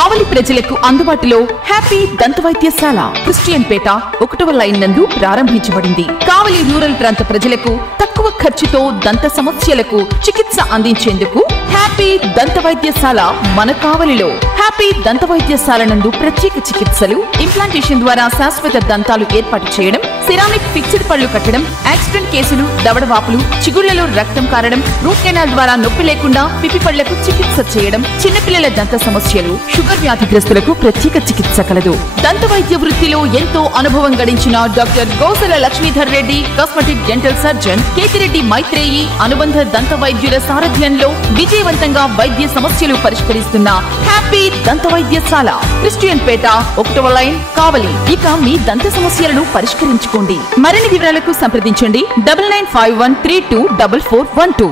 కావలి ప్రజలకు అందుబాటులో హ్యాపీ దంత వైద్యశాల క్రిస్టియన్ పేట 1వ లైన్ నందు ప్రారంభించబడింది. కావలి రూరల్ ప్రాంత ప్రజలకు తక్కువ ఖర్చుతో దంత సమస్యలకు చికిత్స అందించేందుకు హ్యాపీ దంత వైద్యశాల మన కావలిలో. హ్యాపీ దంత వైద్యశాల నందు ప్రత్యేక చికిత్సలు, ఇంప్లాంటేషన్ ద్వారా శాశ్వత దంతాలు ఏర్పాటు చేయడం, సిరామిక్ ఫిక్స్డ్ పళ్లు కట్టడం, యాక్సిడెంట్ కేసులు, దవడవాపులు, చిగుళ్లలో రక్తం కారడం, రూట్ కెనాల్ ద్వారా నొప్పి లేకుండా పిపి పళ్లకు చికిత్స చేయడం, చిన్నపిల్లల దంత సమస్యలు, షుగర్ వ్యాధిగ్రస్తులకు ప్రత్యేక చికిత్స కలదు. దంత వైద్య వృత్తిలో ఎంతో అనుభవం గడించిన doctor Gosala Lakshmidhar Reddy, cosmetic dental surgeon, Ketireddy Maitreyi అనుబంధ దంత వైద్యుల సారథ్యంలో విజయవంతంగా వైద్య సమస్యలు పరిష్కరిస్తున్న హ్యాపీ దంత వైద్యశాల క్రిస్టియన్ పేట 1వ లైన్ కావలి. ఇక మీ దంత సమస్యలను పరిష్కరించుకోండి. మరిన్ని వివరాలకు సంప్రదించండి 9951324412.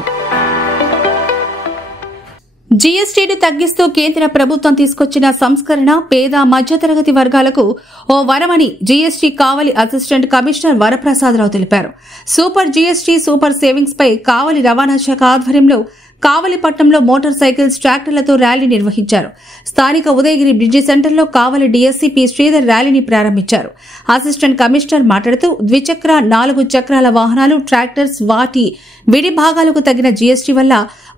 జీఎస్టీని తగ్గిస్తూ కేంద్ర ప్రభుత్వం తీసుకొచ్చిన సంస్కరణ పేద మధ్యతరగతి వర్గాలకు ఓ వరమని జీఎస్టీ కావలి అసిస్టెంట్ కమిషనర్ వరప్రసాదరావు తెలిపారు. సూపర్ జీఎస్టీ సూపర్ సేవింగ్స్ పై కావలి రవాణా శాఖ ఆధ్వర్యంలో కావలిపట్నంలో మోటార్ సైకిల్స్, ట్రాక్టర్లతో ర్యాలీ నిర్వహించారు. స్థానిక ఉదయగిరి బ్రిడ్జి సెంటర్లో కావలి డీఎస్సీ శ్రీధర్ ర్యాలీని ప్రారంభించారు. అసిస్టెంట్ కమిషనర్ మాట్లాడుతూ ద్విచక్ర, 4 చక్రాల వాహనాలు, ట్రాక్టర్స్ వాటి విడి భాగాలకు తగిన జీఎస్టీ వల్ల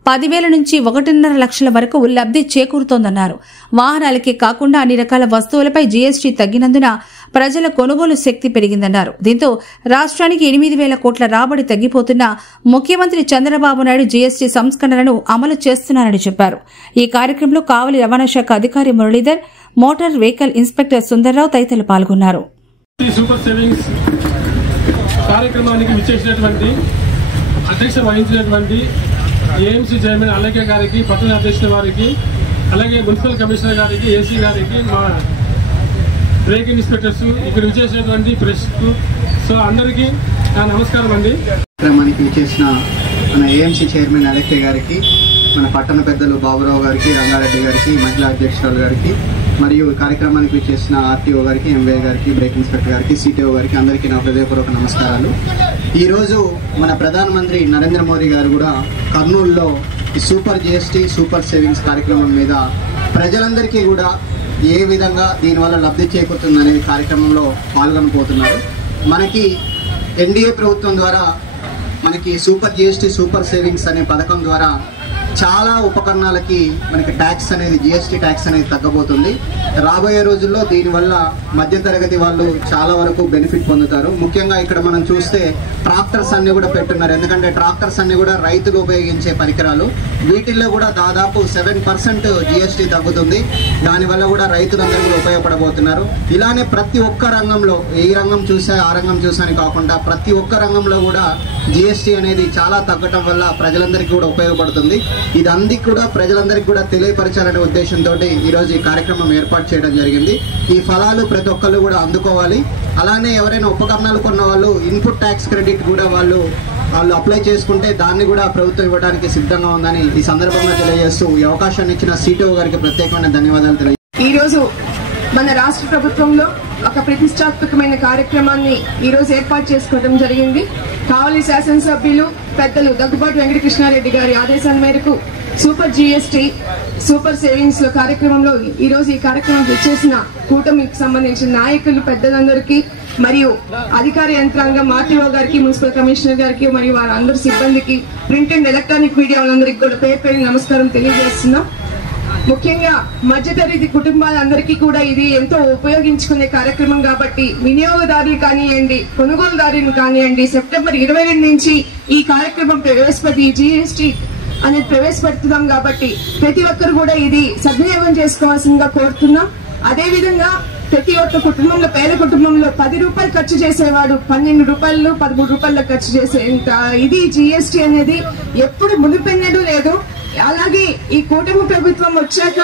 10,000 నుంచి 1.5 లక్షల వరకు లబ్ధి చేకూరుతోందన్నారు. వాహనాలకే కాకుండా అన్ని రకాల వస్తువులపై జీఎస్టీ తగ్గినందున ప్రజల కొనుగోలు శక్తి పెరిగిందన్నారు. దీంతో రాష్ట్రానికి 8,000 కోట్ల రాబడి తగ్గిపోతున్నా ముఖ్యమంత్రి చంద్రబాబు నాయుడు జీఎస్టీ సంస్కరణలను అమలు చేస్తున్నారని చెప్పారు. ఈ కార్యక్రమంలో కావలి రవాణా శాఖ అధికారి Muralidhar, motor vehicle inspector Sundar Rao తదితరులు పాల్గొన్నారు. సూపర్ సేవింగ్స్ కార్యక్రమానికి విచ్చేసినటువంటి అధ్యక్ష వహించినటువంటి ఏఎంసీ చైర్మన్ అలకే గారికి, పట్టణ అధ్యక్షుల వారికి, అలాగే మున్సిపల్ కమిషనర్ గారికి, ఏసీ గారికి, మా బ్రేక్ ఇన్స్పెక్టర్స్, ఇక్కడ విచ్చేసినటువంటి ప్రెస్, సో అందరికీ నా నమస్కారం అండి. కార్యక్రమానికి విచ్చేసిన మన ఏఎంసీ చైర్మన్ అలకే గారికి, మన పట్టణ పెద్దలు బాబురావు గారికి, రంగారెడ్డి గారికి, మహిళా అధ్యక్షురాలు గారికి, మరియు కార్యక్రమానికి విచ్చేసిన ఆర్టీఓ గారికి, ఎంవే గారికి, బ్రేక్ ఇన్స్పెక్టర్ గారికి, సిటీఓ గారికి అందరికీ నా హృదయపూర్వక నమస్కారాలు. ఈరోజు మన ప్రధానమంత్రి నరేంద్ర మోదీ గారు కూడా కర్నూలులో ఈ సూపర్ జీఎస్టీ సూపర్ సేవింగ్స్ కార్యక్రమం మీద ప్రజలందరికీ కూడా ఏ విధంగా దీనివల్ల లబ్ధి చేకూరుతుందనే కార్యక్రమంలో పాల్గొనబోతున్నారు. మనకి ఎన్డీఏ ప్రభుత్వం ద్వారా మనకి సూపర్ జీఎస్టీ సూపర్ సేవింగ్స్ అనే పథకం ద్వారా చాలా ఉపకరణాలకి మనకి ట్యాక్స్ అనేది, జీఎస్టీ ట్యాక్స్ అనేది తగ్గబోతుంది. రాబోయే రోజుల్లో దీనివల్ల మధ్యతరగతి వాళ్ళు చాలా వరకు బెనిఫిట్ పొందుతారు. ముఖ్యంగా ఇక్కడ మనం చూస్తే ట్రాక్టర్స్ అన్ని కూడా పెట్టున్నారు. ఎందుకంటే ట్రాక్టర్స్ అన్ని కూడా రైతులు ఉపయోగించే పరికరాలు. వీటిల్లో కూడా దాదాపు 7% జీఎస్టీ తగ్గుతుంది. దానివల్ల కూడా రైతులందరూ కూడా ఉపయోగపడబోతున్నారు. ఇలానే ప్రతి ఒక్క రంగంలో, ఏ రంగం చూసా ఆ రంగం చూసాని కాకుండా ప్రతి ఒక్క రంగంలో కూడా జీఎస్టీ అనేది చాలా తగ్గటం వల్ల ప్రజలందరికీ కూడా ఉపయోగపడుతుంది. ఇదంతా కూడా ప్రజలందరికీ కూడా తెలియపరచాలనే ఉద్దేశంతో ఈరోజు ఈ కార్యక్రమం ఏర్పాటు చేయడం జరిగింది. ఈ ఫలాలు ప్రతి ఒక్కళ్ళు కూడా అందుకోవాలి. అలానే ఎవరైనా ఉపకరణాలు కొన్న వాళ్ళు ఇన్పుట్ ట్యాక్స్ క్రెడిట్ కూడా వాళ్ళు అప్లై చేసుకుంటే దాన్ని కూడా ప్రభుత్వం ఇవ్వడానికి సిద్ధంగా ఉందని ఈ సందర్భంగా తెలియజేస్తూ ఈ అవకాశాన్ని ఇచ్చిన సిటీఓ గారికి ప్రత్యేకమైన ధన్యవాదాలు తెలియజేస్తాను. ఈరోజు మన రాష్ట్ర ప్రభుత్వంలో ఒక ప్రతిష్టాత్మకమైన కార్యక్రమాన్ని ఈరోజు ఏర్పాటు చేసుకోవడం జరిగింది. కావలి శాసనసభ్యులు పెద్దలు దగ్గుబాటి వెంకటకృష్ణారెడ్డి గారి ఆదేశాల మేరకు సూపర్ జీఎస్టీ సూపర్ సేవింగ్స్ లో కార్యక్రమంలో ఈరోజు ఈ కార్యక్రమం చేసిన కూటమికి సంబంధించిన నాయకులు పెద్దలందరికీ మరియు అధికార యంత్రాంగం, ఆర్టీఓ గారికి, మున్సిపల్ కమిషనర్ గారికి మరియు వారందరి సిబ్బందికి, ప్రింట్ అండ్ ఎలక్ట్రానిక్ మీడియా వాళ్ళందరికీ కూడా పేరు నమస్కారం తెలియజేస్తున్నాం. ముఖ్యంగా మధ్యతరగతి కుటుంబాలందరికీ కూడా ఇది ఎంతో ఉపయోగించుకునే కార్యక్రమం కాబట్టి వినియోగదారులు కానివ్వండి, కొనుగోలుదారులు కానివ్వండి, సెప్టెంబర్ 22 నుంచి ఈ కార్యక్రమం జీఎస్టీ అనేది ప్రవేశపెడుతున్నాం కాబట్టి ప్రతి ఒక్కరు కూడా ఇది సద్వినియోగం చేసుకోవాల్సిందిగా కోరుతున్నాం. అదేవిధంగా ప్రతి ఒక్క కుటుంబంలో, పేద కుటుంబంలో 10 రూపాయలు ఖర్చు చేసేవాడు 12 రూపాయలు 13 రూపాయలు ఖర్చు చేసే ఇది జీఎస్టీ అనేది ఎప్పుడు మునిపెన్నడూ లేదు. అలాగే ఈ కూటమి ప్రభుత్వం వచ్చాక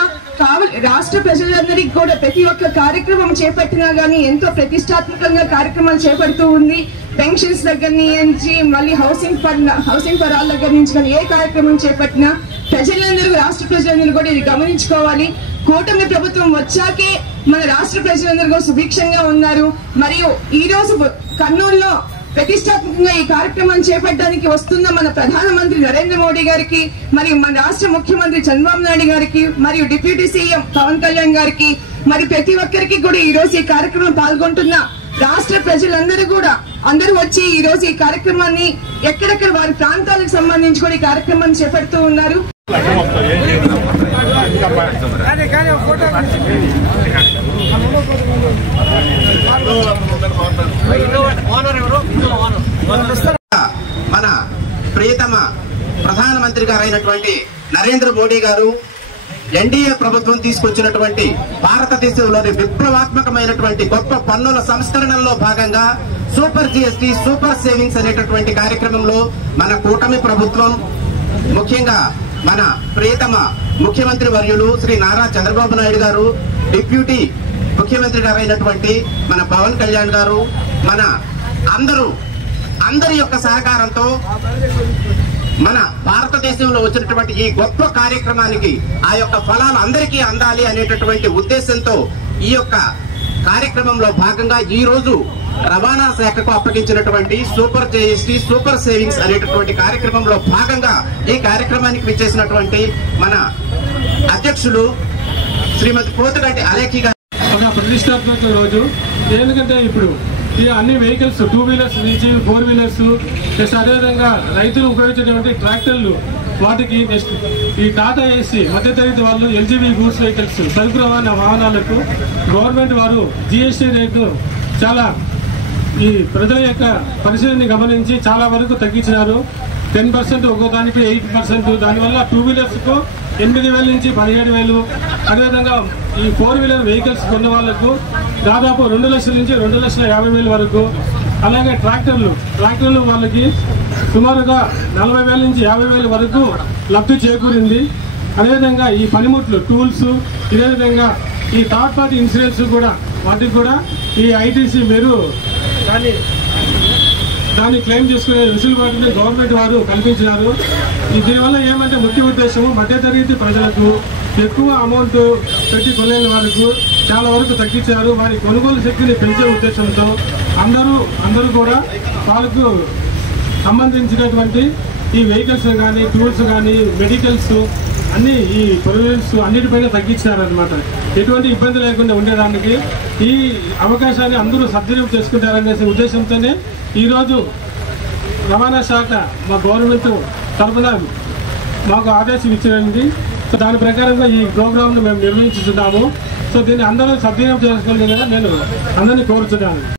రాష్ట్ర ప్రజలందరికీ కూడా ప్రతి ఒక్క కార్యక్రమం చేపట్టినా గానీ ఎంతో ప్రతిష్టాత్మకంగా కార్యక్రమాలు చేపడుతూ ఉంది. పెన్షన్స్ దగ్గర నుంచి మళ్ళీ హౌసింగ్ ఫర్ ఆల్ దగ్గర నుంచి కానీ ఏ కార్యక్రమం చేపట్టినా ప్రజలందరూ, రాష్ట్ర ప్రజలందరూ కూడా ఇది గమనించుకోవాలి. కూటమి ప్రభుత్వం వచ్చాకే మన రాష్ట్ర ప్రజలందరూ సుభిక్షంగా ఉన్నారు. మరియు ఈ రోజు కర్నూలులో ప్రతిష్టాత్మకంగా ఈ కార్యక్రమాన్ని చేపట్టడానికి వస్తున్న మన ప్రధానమంత్రి నరేంద్ర మోడీ గారికి, మరియు మన రాష్ట్ర ముఖ్యమంత్రి చంద్రబాబు నాయుడు గారికి, మరియు డిప్యూటీ సీఎం పవన్ కళ్యాణ్ గారికి, మరి ప్రతి ఒక్కరికి కూడా ఈ రోజు ఈ కార్యక్రమం పాల్గొంటున్న రాష్ట్ర ప్రజలందరూ కూడా అందరూ వచ్చి ఈ రోజు ఈ కార్యక్రమాన్ని ఎక్కడెక్కడ వారి ప్రాంతాలకు సంబంధించి కూడా ఈ కార్యక్రమాన్ని చేపడుతూ ఉన్నారు. మన ప్రియతమ ప్రధానమంత్రి గారైనటువంటి నరేంద్ర మోడీ గారు ఎన్డీఏ ప్రభుత్వం తీసుకొచ్చినటువంటి భారతదేశంలోని విప్లవాత్మకమైనటువంటి గొప్ప పన్నుల సంస్కరణల్లో భాగంగా సూపర్ జీఎస్టీ, సూపర్ సేవింగ్స్ అనేటటువంటి కార్యక్రమంలో మన కూటమి ప్రభుత్వం, ముఖ్యంగా మన ప్రియతమ ముఖ్యమంత్రి వర్యులు శ్రీ నారా చంద్రబాబు నాయుడు గారు, డిప్యూటీ ముఖ్యమంత్రి గారైనటువంటి మన పవన్ కళ్యాణ్ గారు, మన అందరి యొక్క సహకారంతో మన భారతదేశంలో వచ్చినటువంటి ఈ గొప్ప కార్యక్రమానికి ఆ యొక్క ఫలాలు అందరికీ అందాలి అనేటటువంటి ఉద్దేశంతో ఈ యొక్క కార్యక్రమంలో భాగంగా ఈ రోజు రవాణా శాఖకు అప్పగించినటువంటి సూపర్ జీఎస్టీ, సూపర్ సేవింగ్స్ అనేటటువంటి కార్యక్రమంలో భాగంగా ఈ కార్యక్రమానికి విచ్చేసినటువంటి మన అధ్యక్షులు శ్రీమతి పోతుగంటి అలేఖి గారు ఒక ప్రతిష్టాత్మక రోజు. ఎందుకంటే ఇప్పుడు ఈ అన్ని వెహికల్స్ 2 వీలర్స్ నుంచి 4 వీలర్స్ ప్లస్ అదేవిధంగా రైతులు ఉపయోగించేటువంటి ట్రాక్టర్లు, వాటికి నెక్స్ట్ ఈ టాటా ఏసీ మధ్యతరగతి వాళ్ళు ఎల్జీబీ గూడ్స్ వెహికల్స్ సరుకు రవాణా వాహనాలకు గవర్నమెంట్ వారు జీఎస్టీ రేటు చాలా ఈ ప్రజల యొక్క పరిస్థితిని గమనించి చాలా వరకు తగ్గించినారు. 10%, ఒక్కోదానికి 8%. దానివల్ల 2 వీలర్స్ కు 8,000 నుంచి 17,000, అదేవిధంగా ఈ 4 వీలర్ వెహికల్స్ కొన్న వాళ్లకు దాదాపు 2 లక్షల నుంచి 2,50,000 వరకు, అలాగే ట్రాక్టర్లు వాళ్ళకి సుమారుగా 40,000 నుంచి 50,000 వరకు లబ్ధి చేకూరింది. అదేవిధంగా ఈ పనిముట్లు, టూల్స్, ఇదే విధంగా ఈ థర్డ్ పార్టీ ఇన్సూరెన్స్ కూడా, వాటికి కూడా ఈ ఐటీసీ మీరు దాన్ని క్లెయిమ్ చేసుకునే వెసులుబాటుని గవర్నమెంట్ వారు కల్పించినారు. దీనివల్ల ఏమంటే ముఖ్య ఉద్దేశము మధ్యతరగతి ప్రజలకు ఎక్కువ అమౌంట్ పెట్టి కొనేల వరకు చాలా వరకు తగ్గించారు. వారి కొనుగోలు శక్తిని పెంచే ఉద్దేశంతో అందరూ కూడా వాళ్ళకు సంబంధించినటువంటి ఈ వెహికల్స్ కానీ, టూల్స్ కానీ, మెడికల్స్ అన్ని ఈ ప్రొవిజన్స్ అన్నిటిపైన తగ్గించారనమాట. ఎటువంటి ఇబ్బంది లేకుండా ఉండేదానికి ఈ అవకాశాన్ని అందరూ సద్వినియోగం చేసుకుంటారనే ఉద్దేశంతోనే ఈరోజు రవాణా శాఖ మా గవర్నమెంట్ తరఫున మాకు ఆదేశం ఇచ్చినది. సో దాని ప్రకారంగా ఈ ప్రోగ్రామ్ను మేము నిర్వహించుతున్నాము. సో దీన్ని అందరూ సద్వినియోగం చేసుకోవాలని నేను అందరినీ కోరుతున్నాను.